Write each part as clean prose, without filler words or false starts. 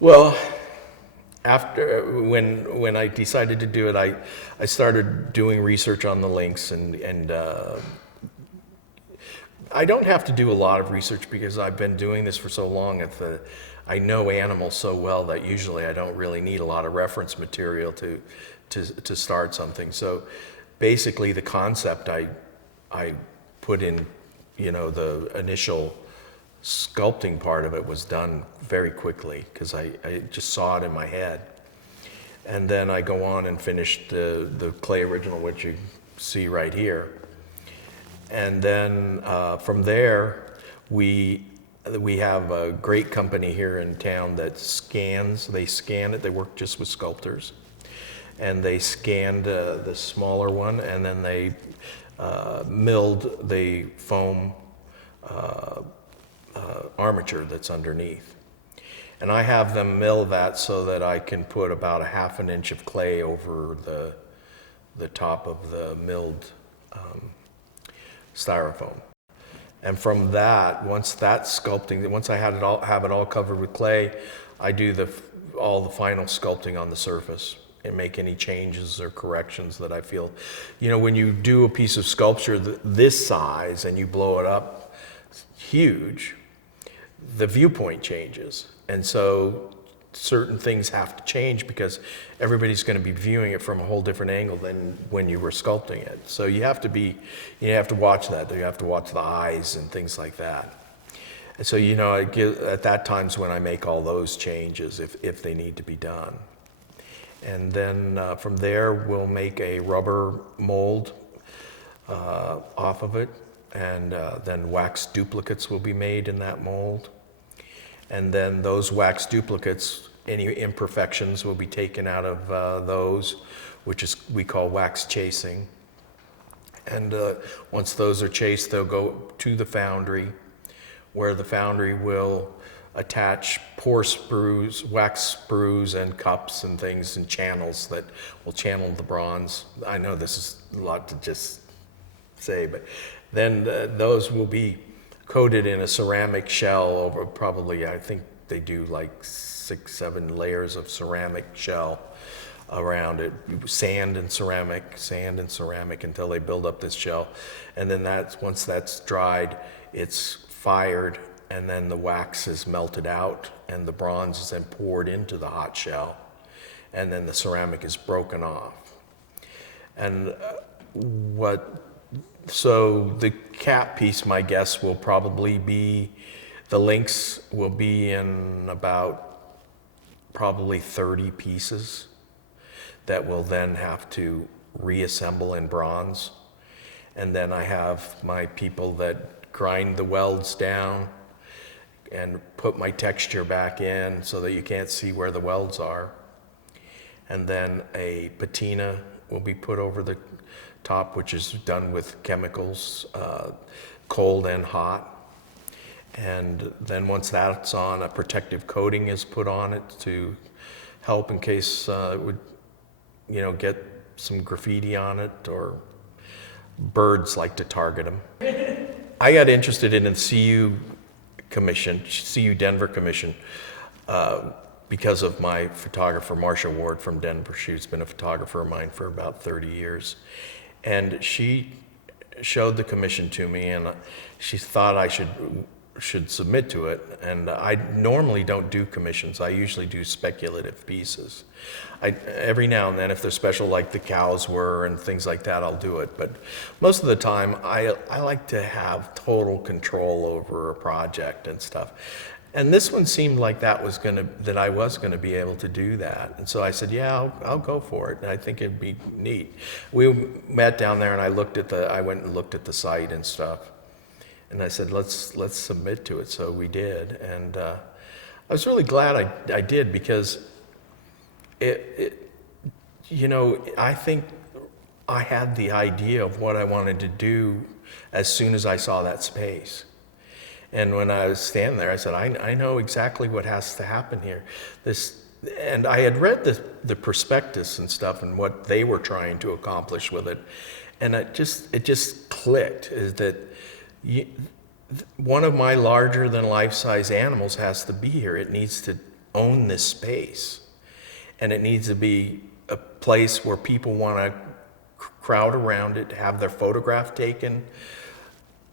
Well, after when I decided to do it, I started doing research on the lynx, and I don't have to do a lot of research because I've been doing this for so long. I know animals so well that usually I don't really need a lot of reference material to start something. So basically, the concept I put in, the initial sculpting part of it was done very quickly because I just saw it in my head. And then I go on and finish the clay original, which you see right here. And then from there, we have a great company here in town that they scan it, they work just with sculptors. And they scanned the smaller one, and then they milled the foam armature that's underneath. And I have them mill that so that I can put about a half an inch of clay over the top of the milled styrofoam. And from that, once I have it all covered with clay, I do all the final sculpting on the surface and make any changes or corrections that I feel. When you do a piece of sculpture this size and you blow it up huge, the viewpoint changes. And so certain things have to change because everybody's going to be viewing it from a whole different angle than when you were sculpting it. So you have to watch that. You have to watch the eyes and things like that. And so, at that time's when I make all those changes if they need to be done. And then from there, we'll make a rubber mold off of it. And then wax duplicates will be made in that mold. And then those wax duplicates, any imperfections will be taken out of those, we call wax chasing. And once those are chased, they'll go to the foundry, where the foundry will attach pour sprues, wax sprues and cups and things and channels that will channel the bronze. I know this is a lot to just say, but then those will be coated in a ceramic shell over probably, I think they do like 6-7 layers of ceramic shell around it, sand and ceramic until they build up this shell. And then once that's dried, it's fired, and then the wax is melted out and the bronze is then poured into the hot shell, and then the ceramic is broken off. And so the cap piece, my guess, will probably be, the lynx will be in about probably 30 pieces that will then have to reassemble in bronze. And then I have my people that grind the welds down and put my texture back in so that you can't see where the welds are. And then a patina will be put over the top, which is done with chemicals, cold and hot. And then once that's on, a protective coating is put on it to help in case it would, get some graffiti on it, or birds like to target them. I got interested in the CU Denver Commission, because of my photographer, Marcia Ward from Denver. She's been a photographer of mine for about 30 years. And she showed the commission to me, and she thought I should submit to it. And I normally don't do commissions. I usually do speculative pieces. Every now and then, if they're special, like the cows were and things like that, I'll do it. But most of the time, I like to have total control over a project and stuff. And this one seemed like that I was gonna be able to do that. And so I said, yeah, I'll go for it. And I think it'd be neat. We met down there, and I went and looked at the site and stuff. And I said, let's submit to it. So we did. And I was really glad I did, because I think I had the idea of what I wanted to do as soon as I saw that space. And when I was standing there, I said, I know exactly what has to happen here. And I had read the prospectus and stuff and what they were trying to accomplish with it. And it just clicked, is that one of my larger than life-size animals has to be here. It needs to own this space. And it needs to be a place where people want to crowd around it, have their photograph taken,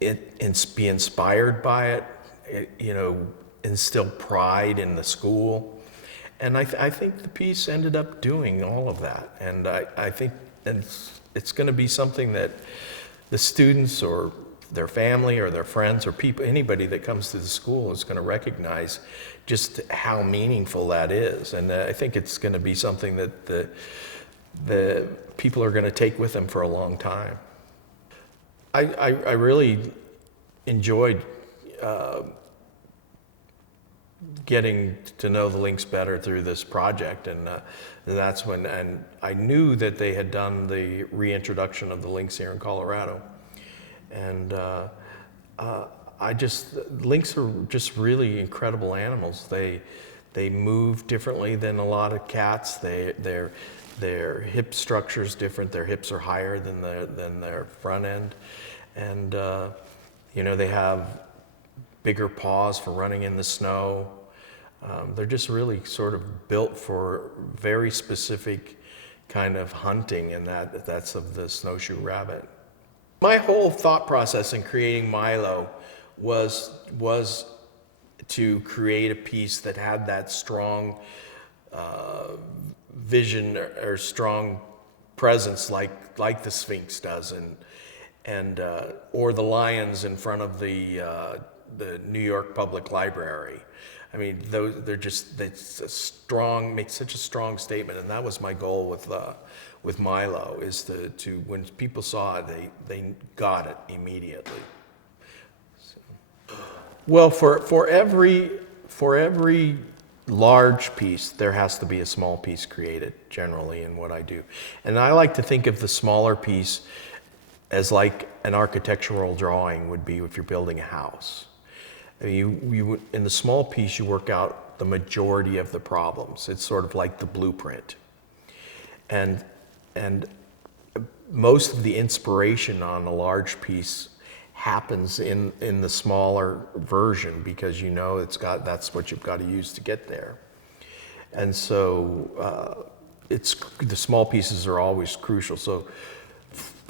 be inspired by it, instill pride in the school. And I think the piece ended up doing all of that. And I think it's going to be something that the students or their family or their friends or people, anybody that comes to the school is going to recognize just how meaningful that is. And I think it's going to be something that the people are going to take with them for a long time. I really enjoyed getting to know the Lynx better through this project, and that's when, and I knew that they had done the reintroduction of the Lynx here in Colorado, and lynx are just really incredible animals. They move differently than a lot of cats. Their hip structure is different. Their hips are higher than their front end, and they have bigger paws for running in the snow. They're just really sort of built for very specific kind of hunting, and that's of the snowshoe rabbit. My whole thought process in creating Milo was to create a piece that had that strong vision or strong presence like the Sphinx does, and or the lions in front of the New York Public Library. I mean, it's a strong, makes such a strong statement, and that was my goal with Milo, is to when people saw it, they got it immediately. So, well, for every large piece, there has to be a small piece created, generally, in what I do. And I like to think of the smaller piece as like an architectural drawing would be if you're building a house. You in the small piece, you work out the majority of the problems. It's sort of like the blueprint. And most of the inspiration on a large piece happens in the smaller version, because that's what you've got to use to get there. And so the small pieces are always crucial. So,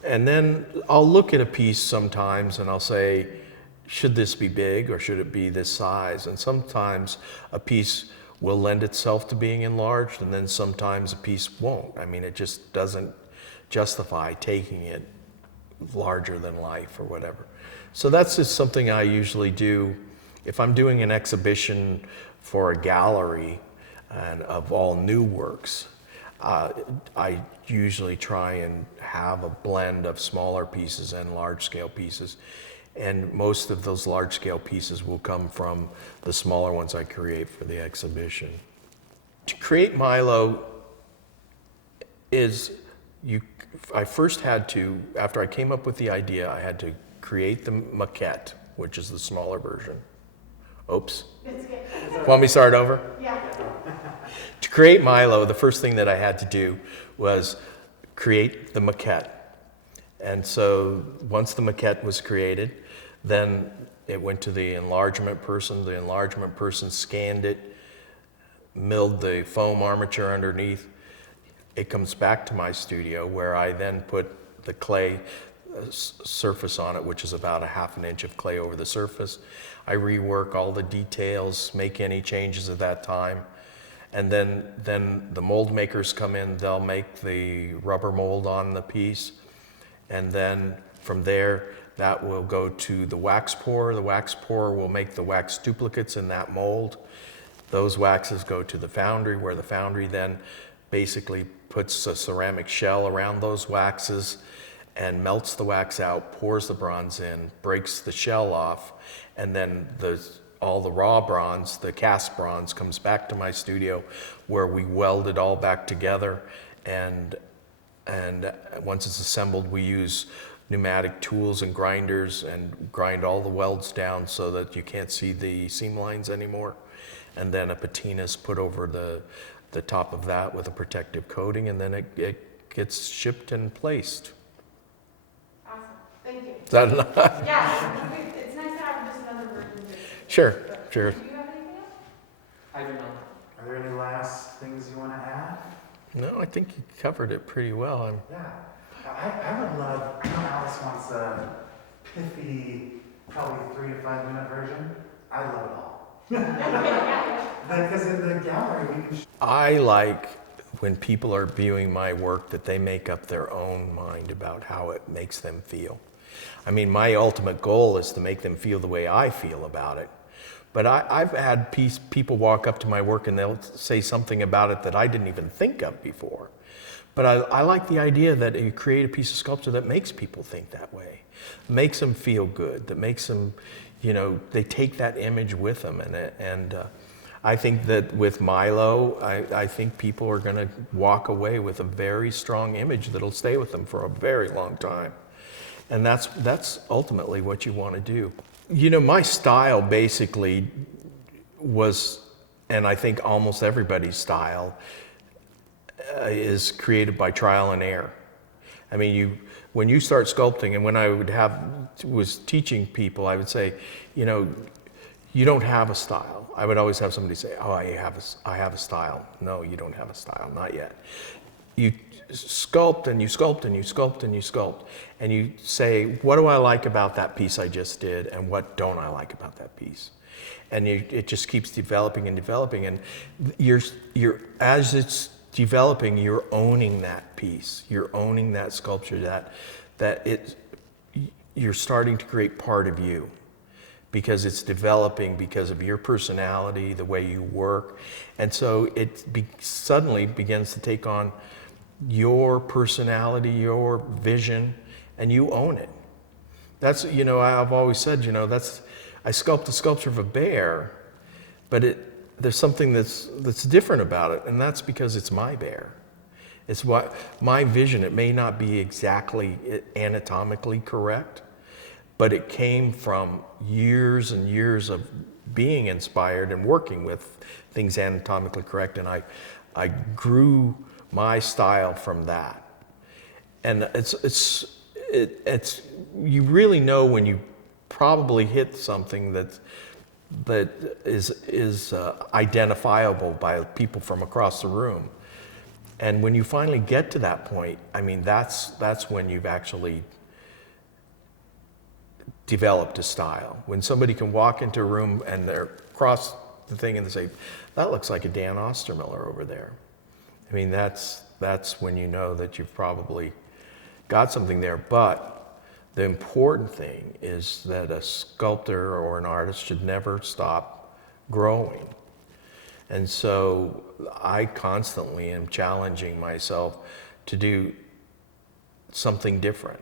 and then I'll look at a piece sometimes and I'll say, should this be big or should it be this size? And sometimes a piece will lend itself to being enlarged, and then sometimes a piece won't. I mean, it just doesn't justify taking it larger than life or whatever. So that's just something I usually do. If I'm doing an exhibition for a gallery and of all new works, I usually try and have a blend of smaller pieces and large-scale pieces. And most of those large-scale pieces will come from the smaller ones I create for the exhibition. To create Milo I first had to, after I came up with the idea, I had to create the maquette, which is the smaller version. Oops. Want me to start over? Yeah. To create Milo, the first thing that I had to do was create the maquette. And so once the maquette was created, then it went to the enlargement person. The enlargement person scanned it, milled the foam armature underneath. It comes back to my studio, where I then put the clay surface on it, which is about 1/2 inch of clay over the surface. I rework all the details, make any changes at that time. And then the mold makers come in, they'll make the rubber mold on the piece. And then from there, that will go to the wax pour. The wax pour will make the wax duplicates in that mold. Those waxes go to the foundry, where the foundry then basically puts a ceramic shell around those waxes and melts the wax out, pours the bronze in, breaks the shell off, and then all the raw bronze, the cast bronze, comes back to my studio, where we weld it all back together. And once it's assembled, we use pneumatic tools and grinders and grind all the welds down so that you can't see the seam lines anymore. And then a patina is put over the top of that with a protective coating, and then it gets shipped and placed. Awesome. Thank you. Is that enough? Yeah. It's nice to have just another version. Sure. Do you have anything else? I do not. I No, I think you covered it pretty well. Yeah. I would love, I know Alice wants a pithy, probably 3 to 5 minute version. I love it all. Because in the gallery, we can. I like when people are viewing my work that they make up their own mind about how it makes them feel. I mean, my ultimate goal is to make them feel the way I feel about it. But I've had people walk up to my work and they'll say something about it that I didn't even think of before. But I like the idea that you create a piece of sculpture that makes people think that way, makes them feel good, that makes them, they take that image with them. And I think that with Milo, I think people are going to walk away with a very strong image that'll stay with them for a very long time. And that's ultimately what you want to do. My style basically was, and I think almost everybody's style, is created by trial and error. I mean, when you start sculpting, and when I was teaching people, I would say, you don't have a style. I would always have somebody say, oh, I have a style. No, you don't have a style, not yet. You sculpt and you sculpt and you sculpt and you sculpt, and you say, what do I like about that piece I just did, and what don't I like about that piece? And it just keeps developing and developing, and you're as it's developing, you're owning that piece, you're owning that sculpture, you're starting to create part of you, because it's developing because of your personality, the way you work, and so it suddenly begins to take on your personality, your vision, and you own it. That's, I've always said, I sculpt a sculpture of a bear, but there's something that's different about it, and that's because it's my bear. It's what my vision. It may not be exactly anatomically correct, but it came from years and years of being inspired and working with things anatomically correct, and I grew my style from that. And it's you really know when you probably hit something that is identifiable by people from across the room. And when you finally get to that point, I mean, that's when you've actually developed a style. When somebody can walk into a room and they're across the thing and they say, that looks like a Dan Osteromiller over there. I mean, that's when you know that you've probably got something there. But the important thing is that a sculptor or an artist should never stop growing. And so I constantly am challenging myself to do something different.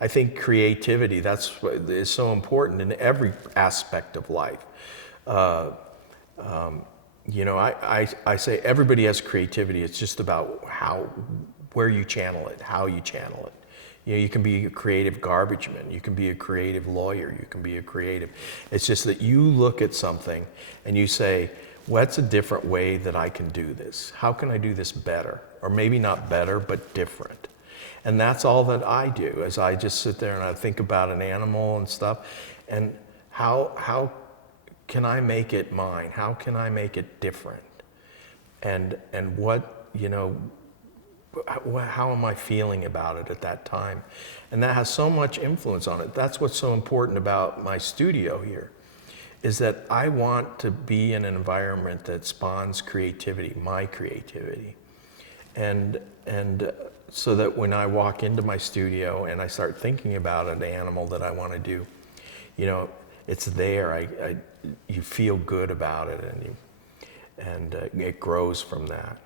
I think creativity, that's what is so important in every aspect of life. I say everybody has creativity. It's just about where you channel it, how you channel it. You can be a creative garbage man. You can be a creative lawyer. You can be a creative. It's just that you look at something and you say, what's a different way that I can do this? How can I do this better? Or maybe not better, but different. And that's all that I do, is I just sit there and I think about an animal and stuff, and how can I make it mine? How can I make it different? And what, how am I feeling about it at that time? And that has so much influence on it. That's what's so important about my studio here, is that I want to be in an environment that spawns creativity, my creativity. And so that when I walk into my studio and I start thinking about an animal that I want to do, it's there. You feel good about it, and it grows from that.